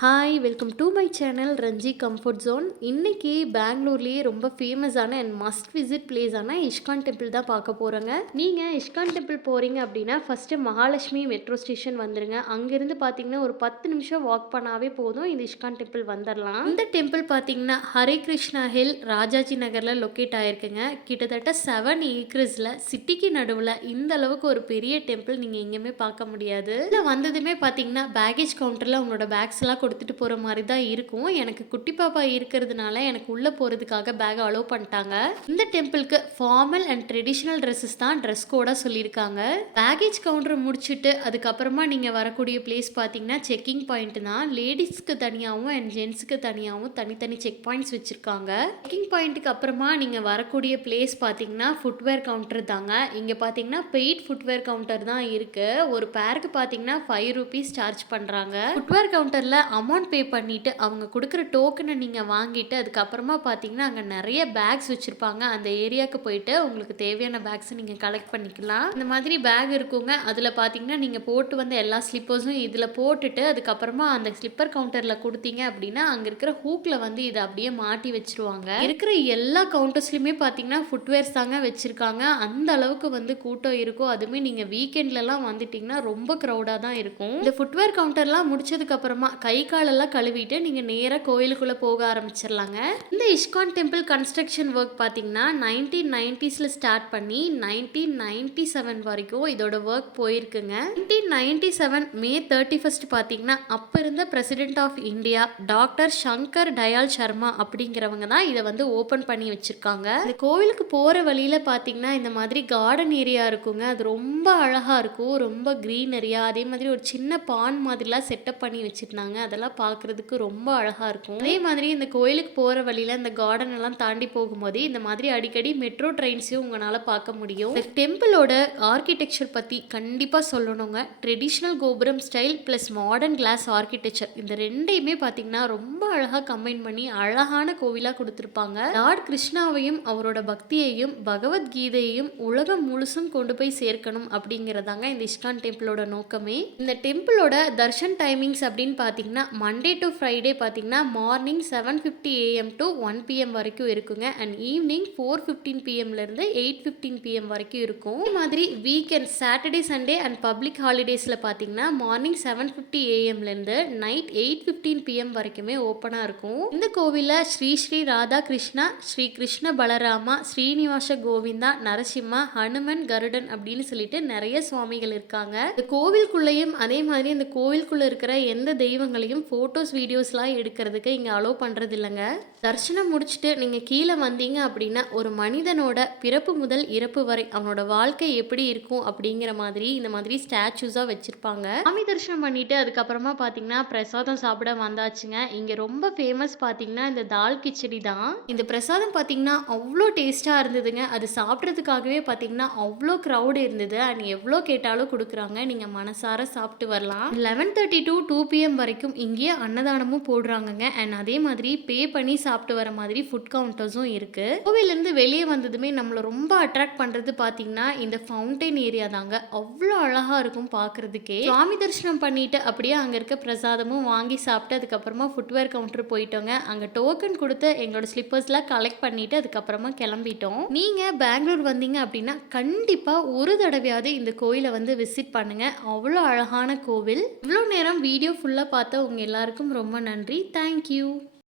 Hi welcome to my channel Ranji comfort zone. இன்னைக்கு பெங்களூர்லேயே ரொம்ப ஃபேமஸான அண்ட் மஸ்ட் விசிட் பிளேஸான இஸ்கான் டெம்பிள் தான் பார்க்க போகிறோங்க. நீங்கள் இஸ்கான் டெம்பிள் போகிறீங்க அப்படின்னா ஃபஸ்ட்டு மகாலட்சுமி மெட்ரோ ஸ்டேஷன் வந்துடுங்க. அங்கேருந்து பார்த்தீங்கன்னா ஒரு 10 நிமிஷம் வாக் பண்ணாவே போதும், இந்த இஸ்கான் டெம்பிள் வந்துடலாம். இந்த டெம்பிள் பார்த்தீங்கன்னா ஹரே கிருஷ்ணா ஹில் ராஜாஜி நகரில் லொக்கேட் ஆகிருக்குங்க. கிட்டத்தட்ட 7 ஏக்கர்ஸில் சிட்டிக்கு நடுவில் இந்த அளவுக்கு ஒரு பெரிய டெம்பிள் நீங்கள் எங்கேயுமே பார்க்க முடியாது. இதில் வந்ததுமே பார்த்தீங்கன்னா பேகேஜ் கவுண்டரில் உங்களோட பேக்ஸ் எல்லாம் கொடுத்துட்டு போகிற மாதிரி தான் இருக்கும். எனக்கு குட்டி பாப்பா இருக்கிறதுனால எனக்கு உள்ளே போகிறதுக்காக பேக் அலோவ் பண்ணிட்டாங்க. இந்த டெம்பிளுக்கு ஃபார்மல் அண்ட் ட்ரெடிஷ்னல் ட்ரெஸ்ஸஸ் தான் ட்ரெஸ் கோடாக சொல்லியிருக்காங்க. பேகேஜ் கவுண்டர் முடிச்சுட்டு அதுக்கப்புறமா நீங்கள் வரக்கூடிய பிளேஸ் பார்த்தீங்கன்னா செக்கிங் பாயிண்ட் தான். லேடிஸ்க்கு தனியாகவும் அண்ட் ஜென்ஸுக்கு தனியாகவும் தனித்தனி செக் பாயிண்ட்ஸ் வச்சுருக்காங்க. செக்கிங் பாயிண்ட்டுக்கு அப்புறமா நீங்கள் வரக்கூடிய பிளேஸ் பார்த்தீங்கன்னா ஃபுட்வேர் கவுண்டர் தாங்க. இங்கே பார்த்தீங்கன்னா பெய்ட் ஃபுட்வேர் கவுண்டர் தான் இருக்குது. ஒரு பேருக்கு பார்த்தீங்கன்னா 5 ரூபீஸ் சார்ஜ் பண்ணுறாங்க. ஃபுட்வேர் கவுண்டரில் அமௌண்ட் பே பண்ணிவிட்டு அவங்க கொடுக்குற டோக்கனை நீங்கள் வாங்கிட்டு அதுக்கப்புறமா பார்த்தீங்கன்னா அங்கே நிறைய பேக்ஸ் வச்சுருப்பாங்க. அந்த ஏரியாவுக்கு போயிட்டு உங்களுக்கு தேவையான பேக்ஸை நீங்கள் கலெக்ட் பண்ணிக்கலாம். இந்த மாதிரி பேக் இருக்குங்க. அதில் பார்த்தீங்கன்னா நீங்கள் போட்டு வந்த எல்லா ஸ்லிப்பர்ஸும் இதில் போட்டுட்டு அதுக்கப்புறமா அந்த ஸ்லிப்பர் கவுண்டரில் கொடுத்தீங்க அப்படின்னா அங்கே இருக்கிற ஹூக்கில் வந்து இதை அப்படியே மாட்டி வச்சுருவாங்க. இருக்கிற எல்லா கவுண்டர்ஸ்லையுமே பார்த்தீங்கன்னா ஃபுட்வேர்ஸ் தாங்க வச்சுருக்காங்க. அந்த அளவுக்கு வந்து கூட்டம் இருக்கும். அதுவுமே நீங்கள் வீக்கெண்ட்லலாம் வந்துட்டிங்கன்னா ரொம்ப க்ரௌடாக தான் இருக்கும். இந்த ஃபுட்வேர் கவுண்டர்லாம் முடிச்சதுக்கப்புறமா கை காலெல்லாம் கழுவிட்டு நீங்கள் நேராக கோயிலுக்குள்ளே போக ஆரம்பிச்சிடலாங்க. இந்த இஸ்கான் டெம்பிள் கன்ஸ்ட்ரக்ஷன் ஒர்க் பார்த்தீங்கன்னா 1990s ஸ்டார்ட் பண்ணி 1997 வரைக்கும் இதோட ஒர்க் போயிருக்குங்க. 1997 மே 31 பார்த்தீங்கன்னா அப்போ இருந்த president of India doctor Shankar Dayal Sharma அப்படிங்கிறவங்க தான் இதை வந்து ஓப்பன் பண்ணி வச்சுருக்காங்க. இந்த கோவிலுக்கு போகிற வழியில் பார்த்தீங்கன்னா இந்த மாதிரி கார்டன் ஏரியா இருக்குங்க. அது ரொம்ப அழகாக இருக்கும். ரொம்ப க்ரீனரியாக அதே மாதிரி ஒரு சின்ன பான் மாதிரிலாம் செட்டப் பண்ணி வச்சுருந்தாங்க. அதெல்லாம் பார்க்குறதுக்கு ரொம்ப அழகாக இருக்கும். அதே மாதிரி இந்த கோயிலுக்கு போகிற வழியில் இந்த கார்டன் எல்லாம் தாண்டி போகும்போது இந்த மாதிரி அடிக்கடி மெட்ரோ ட்ரெயின்ஸையும் உங்களால் பார்க்க முடியும். இந்த டெம்பிளோட ஆர்கிடெக்சர் பற்றி கண்டிப்பாக சொல்லணுங்க. Traditional gopuram style plus modern class architecture இந்த ரெண்டையுமே பார்த்தீங்கன்னா ரொம்ப அழகாக கம்பைன் பண்ணி அழகான கோவிலாக கொடுத்துருப்பாங்க. லார்ட் கிருஷ்ணாவையும் அவரோட பக்தியையும் பகவத்கீதையையும் உலகம் முழுசும் கொண்டு போய் சேர்க்கணும் அப்படிங்கிறதாங்க இந்த இஸ்கான் டெம்பிளோட நோக்கமே. இந்த டெம்பிளோட தர்ஷன் டைமிங்ஸ் அப்படின்னு பார்த்தீங்கன்னா மண்டே டு ஃப்ரைடே பார்த்தீங்கன்னா மார்னிங் 7:50 AM டு 1 PM வரைக்கும் இருக்குங்க. அண்ட் ஈவினிங் 4:15 PMலேருந்து 8:15 PM வரைக்கும் இருக்கும். இந்த மாதிரி weekend Saturday Sunday and public ஹாலிடேஸில் பார்த்தீங்கன்னா மார்னிங் 7:50 AMலேருந்து நைட் 8:15 PM வரைக்குமே ஓப்பனாக இருக்கும். இந்த கோவிலில் ஸ்ரீ ஸ்ரீ ராதா கிருஷ்ணா, ஸ்ரீ கிருஷ்ண பலராமா, ஸ்ரீனிவாச கோவிந்தா, நரசிம்மா, ஹனுமன், கருடன் அப்படின்னு சொல்லிட்டு நிறைய சுவாமிகள் இருக்காங்க. இந்த கோவிலுக்குள்ளேயும் அதே மாதிரி இந்த கோவிலுக்குள்ளே இருக்கிற எந்த தெய்வங்களையும் ஃபோட்டோஸ் வீடியோஸ்லாம் எடுக்கிறதுக்கு இங்கே அலோவ் பண்ணுறது இல்லைங்க. தரிசனம் முடிச்சுட்டு நீங்கள் கீழே வந்தீங்க அப்படின்னா ஒரு மனிதனோட பிறப்பு முதல் இறப்பு வரை அவனோட வாழ்க்கை எப்படி இருக்கும் அப்படிங்கிற மாதிரி இந்த மாதிரி ஸ்டாச்சூஸாக வச்சுருப்பாங்க. சாமி தரிசனம் பண்ணிவிட்டு அதுக்கப்புறமா பார்த்தீங்கன்னா பிரசாதம் சாப்பிட வந்தாச்சுங்க. இங்கே ரொம்ப ஃபேமஸ் பார்த்தீங்கன்னா இந்த தால் கிச்சடி தான். இந்த பிரசாதம் பார்த்தீங்கன்னா அவ்வளோ டேஸ்ட்டாக இருந்ததுங்க. அது சாப்பிட்றதுக்காகவே பார்த்தீங்கன்னா அவ்வளோ க்ரௌடு இருந்தது. அண்ட் எவ்வளோ கேட்டாலும் கொடுக்குறாங்க. நீங்கள் மனசார சாப்பிட்டு வரலாம். 11:30 to 2 PM வரைக்கும் இங்கேயே அன்னதானமும் போடுறாங்கங்க. அண்ட் அதே மாதிரி பே பண்ணி சாப்பிட்டு வர மாதிரி ஃபுட் கவுண்டர்ஸும் இருக்கு. கோவிலிருந்து வெளியே வந்ததுமே நம்மளை ரொம்ப அட்ராக்ட் பண்றது பார்த்தீங்கன்னா இந்த ஃபவுண்டைன் ஏரியா தாங்க. அவ்வளோ அழகா இருக்கும் பார்க்கறதுக்கே. சுவாமி தரிசனம் பண்ணிட்டு அப்படியே அங்கே இருக்க பிரசாதமும் வாங்கி சாப்பிட்டு அதுக்கப்புறமா ஃபுட்வேர் கவுண்டர் போயிட்டோங்க. அங்கே டோக்கன் கொடுத்து எங்களோட ஸ்லிப்பர்ஸ்லாம் கலெக்ட் பண்ணிட்டு அதுக்கப்புறமா கிளம்பிட்டோம். நீங்க பெங்களூர் வந்தீங்க அப்படின்னா கண்டிப்பா ஒரு தடவையாவது இந்த கோயிலை வந்து விசிட் பண்ணுங்க. அவ்வளோ அழகான கோவில். இவ்வளோ நேரம் வீடியோ ஃபுல்லாக பார்த்த உங்க எல்லாருக்கும் ரொம்ப நன்றி. தேங்க்யூ.